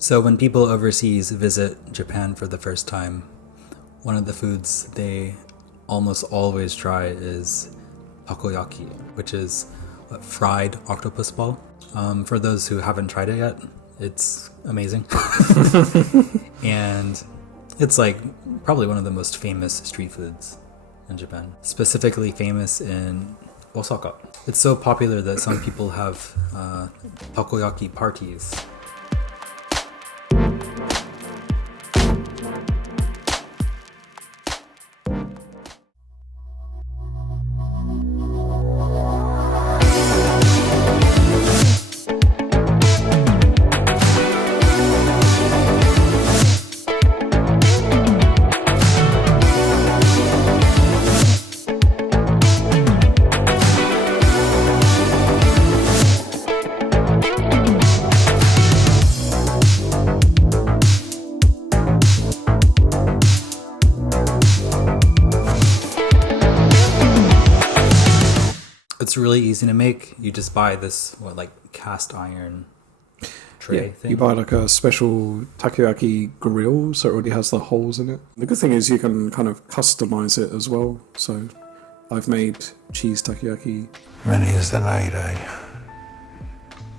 So when people overseas visit Japan for the first time, one of the foods they almost always try is takoyaki, which is a fried octopus ball. For those who haven't tried it yet, it's amazing. And it's like probably one of the most famous street foods in Japan, specifically famous in Osaka. It's so popular that some people have takoyaki parties. It's really easy to make. You just buy this cast iron tray thing. You buy like a special takoyaki grill, so it already has the holes in it. The good thing is you can kind of customize it as well. So I've made cheese takoyaki. Many is the night I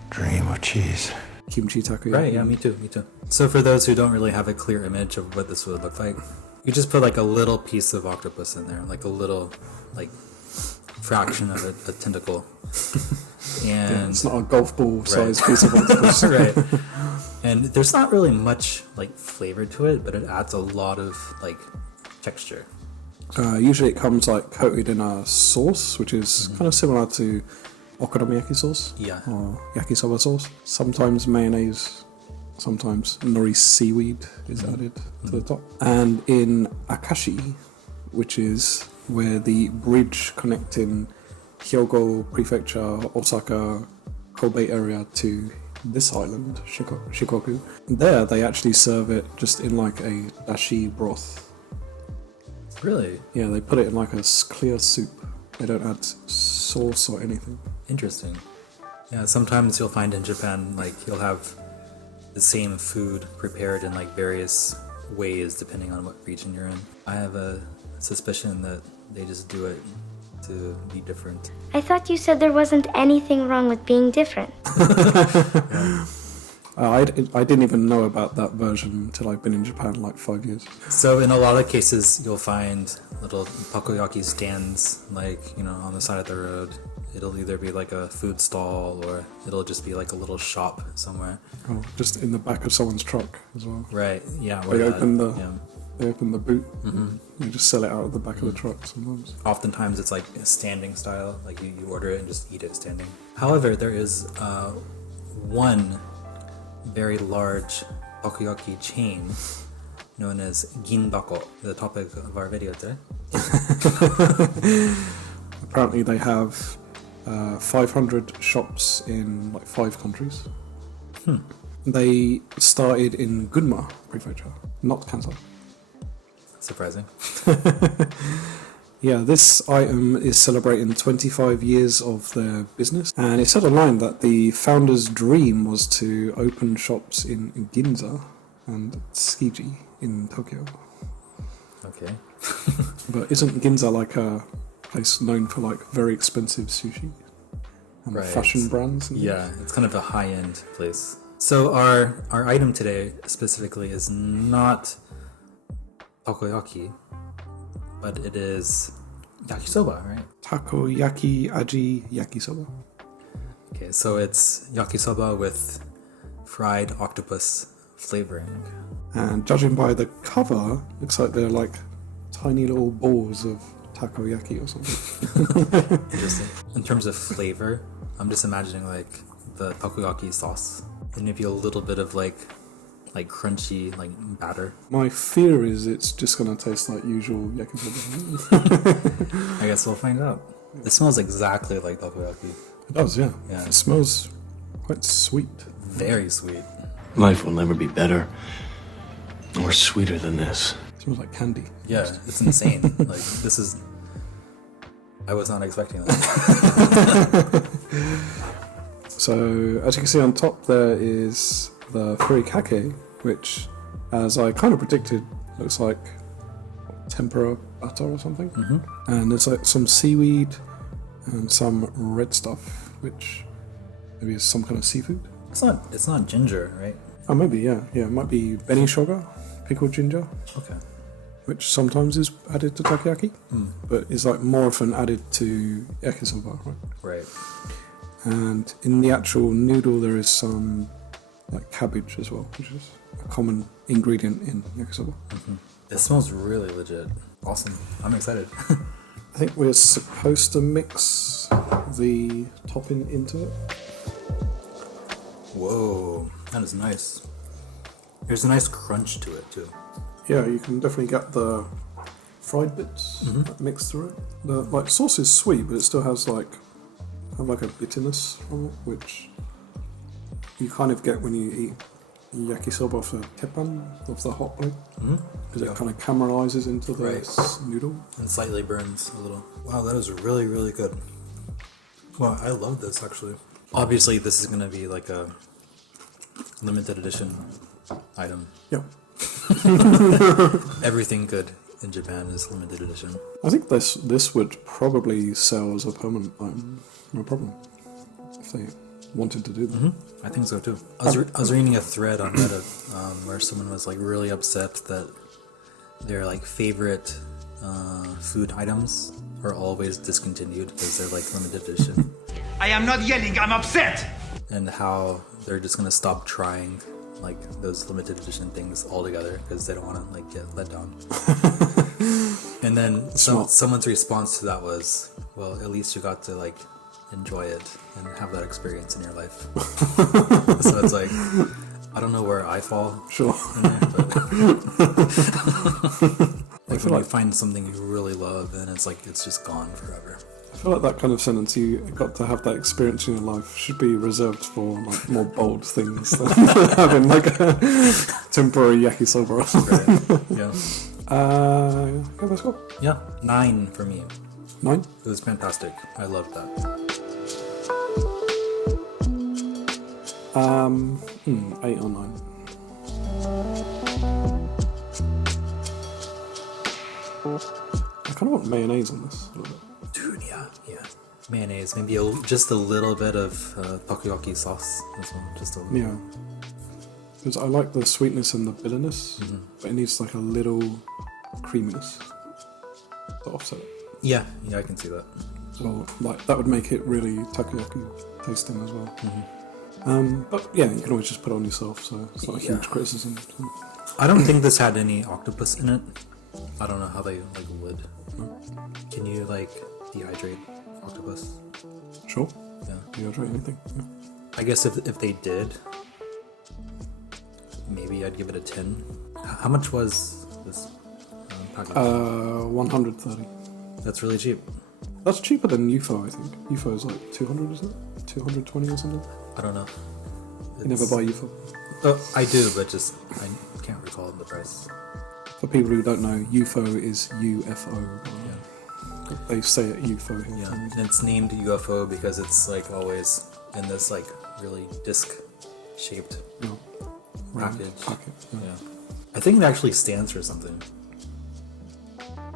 dream of cheese. Kimchi takoyaki. Right, yeah, me too. So for those who don't really have a clear image of what this would look like, you just put like a little piece of octopus in there, like a little fraction of a tentacle. And it's not a golf ball sized piece of octopus. Right. And there's not really much flavor to it, but it adds a lot of texture. Usually it comes coated in a sauce, which is kind of similar to okonomiyaki sauce. Yeah. Or yakisoba sauce. Sometimes mayonnaise, sometimes nori seaweed is added to the top. And in Akashi, which is where the bridge connecting Hyogo Prefecture, Osaka, Kobe area to this island, Shikoku. There they actually serve it just in a dashi broth. Really? Yeah, they put it in a clear soup. They don't add sauce or anything. Interesting. Yeah, sometimes you'll find in Japan, you'll have the same food prepared in various ways depending on what region you're in. I have a suspicion that they just do it to be different. I thought you said there wasn't anything wrong with being different. I didn't even know about that version until I've been in Japan 5 years. So in a lot of cases, you'll find little takoyaki stands, on the side of the road. It'll either be a food stall or it'll just be a little shop somewhere. Oh, just in the back of someone's truck as well. Right, yeah. They open the boot. Mm-hmm. You just sell it out of the back of the truck sometimes. Oftentimes it's standing style, you order it and just eat it standing. However, there is one very large takoyaki chain known as Gindako, the topic of our video today. Apparently they have 500 shops in 5 countries. They started in Gunma Prefecture, not Kansai. Surprising. Yeah, this item is celebrating 25 years of their business, and it said online that the founder's dream was to open shops in Ginza and Tsukiji in Tokyo. Okay. But isn't Ginza a place known for very expensive sushi and fashion brands? Yeah, it's kind of a high-end place. So our item today specifically is not takoyaki, but it is yakisoba, right? Takoyaki aji yakisoba. Okay, so it's yakisoba with fried octopus flavoring. And judging by the cover, looks like they're tiny little balls of takoyaki or something. Interesting. In terms of flavor, I'm just imagining the takoyaki sauce. And maybe a little bit of crunchy batter. My fear is it's just gonna taste like usual yakisoba. I guess we'll find out. It smells exactly like takoyaki. It does, yeah. Yeah. It smells quite sweet. Very sweet. Life will never be better or sweeter than this. It smells like candy. Yeah, it's insane. This is... I was not expecting that. So, as you can see on top, there is the furikake, which, as I kind of predicted, looks like tempura batter or something. And there's like some seaweed and some red stuff, which maybe is some kind of seafood. It's not ginger, right? Oh, maybe, yeah. Yeah, it might be beni shoga, pickled ginger, Okay. which sometimes is added to takoyaki, but is like more often added to yakisoba, right? Right. And in the actual noodle, there is some like cabbage as well, which is a common ingredient in yakisoba. It smells really legit. Awesome. I'm excited. I think we're supposed to mix the topping into it. Whoa, that is nice. There's a nice crunch to it too. Yeah, you can definitely get the fried bits that mixed through it. The like sauce is sweet, but it still has like a bitterness from it, which you kind of get when you eat yakisoba off a teppan, off the hot plate, because it kind of caramelizes into the noodle. And slightly burns a little. Wow, that is really, really good. Wow, I love this actually. Obviously, this is going to be like a limited edition item. Yeah. Everything good in Japan is limited edition. I think this would probably sell as a permanent item, no problem, if they wanted to do that. I think so too. I was reading a thread on Reddit where someone was like really upset that their like favorite food items are always discontinued because they're like limited edition. I am not yelling, I'm upset! And how they're just gonna stop trying like those limited edition things altogether because they don't want to like get let down. And then someone's response to that was, well, at least you got to like enjoy it and have that experience in your life. So it's like, I don't know where I fall Sure. in there, but like when you find something you really love and it's like it's just gone forever. I feel like that kind of sentence, you got to have that experience in your life, should be reserved for like more bold things than having like a temporary yakisoba or something. Right. Yeah. Okay, let's go. Yeah. 9 for me. 9? It was fantastic. I loved that. 8 or 9. I kind of want mayonnaise on this a little bit. Dude, yeah. Mayonnaise, maybe just a little bit of takoyaki sauce as well. Just a little. Yeah. Because I like the sweetness and the bitterness, but it needs like a little creaminess to offset it. Yeah, I can see that. So like that would make it really takoyaki tasting as well. But yeah, you can always just put it on yourself, so it's not a huge criticism. So. I don't think this had any octopus in it. I don't know how they like would. Can you like dehydrate octopus? Sure. Yeah. Dehydrate anything. Yeah. I guess if they did, maybe I'd give it a 10. How much was this package? 130. That's really cheap. That's cheaper than UFO, I think. UFO is like 200, isn't it? 220 or something. I don't know. You never buy UFO. Oh, I do, but just I can't recall the price. For people who don't know, UFO is UFO. Yeah. They say it UFO here. Yeah, and it's named UFO because it's like always in this like really disc-shaped package. Yeah. I think it actually stands for something.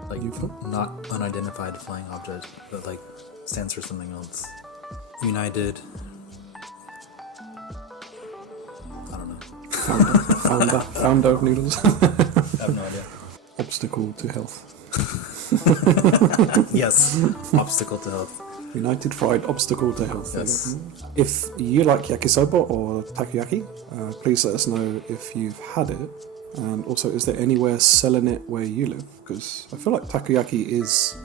Like UFO? Not unidentified flying object, but like stands for something else. United. I don't know. Founder of noodles. I have no idea. Obstacle to health. Yes, obstacle to health. United Fried Obstacle to Health. Yes. If you like yakisoba or takoyaki, please let us know if you've had it. And also, is there anywhere selling it where you live? Because I feel like takoyaki is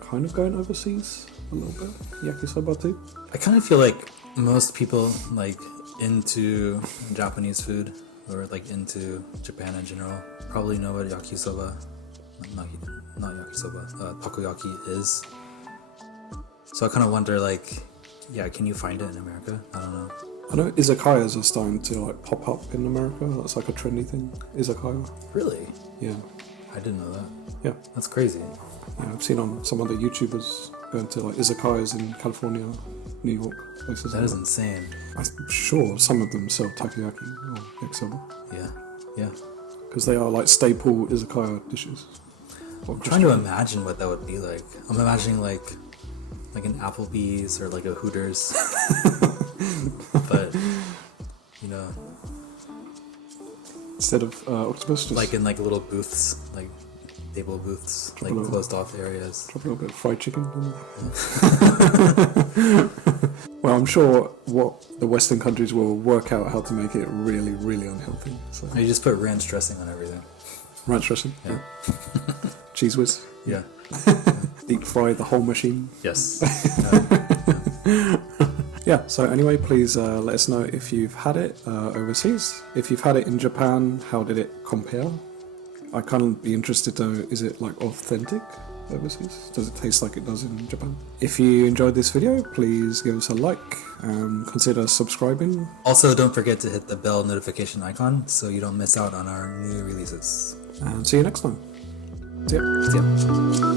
kind of going overseas a little bit. Yakisoba too. I kind of feel like most people like into Japanese food or like into Japan in general probably know what yakisoba, not yakisoba, takoyaki is. So I kind of wonder, like, yeah, can you find it in America? I don't know. I know izakayas are starting to like pop up in America. That's like a trendy thing. Izakaya. Really? Yeah. I didn't know that. Yeah. That's crazy. Yeah, I've seen on some other YouTubers going to like izakayas in California New York places. That like is insane. I'm sure some of them sell takoyaki or yakisoba Yeah. because they are like staple izakaya dishes. I'm trying to imagine what that would be like. I'm imagining like an Applebee's or like a Hooters. But, you know, Instead of octopus, just like in like little booths, like table booths, like little- closed off areas. drop a little bit of fried chicken. Well, I'm sure what the Western countries will work out how to make it really, really unhealthy. So, You just put ranch dressing on everything. ranch dressing, Yeah. cheese whiz, Yeah. deep fry the whole machine. Yes. Yeah, so anyway, please let us know if you've had it overseas. If you've had it in Japan, how did it compare? I kind of be interested to know, is it like authentic overseas? Does it taste like it does in Japan? If you enjoyed this video, please give us a like and consider subscribing. Also, don't forget to hit the bell notification icon so you don't miss out on our new releases. And see you next time. See ya. See ya.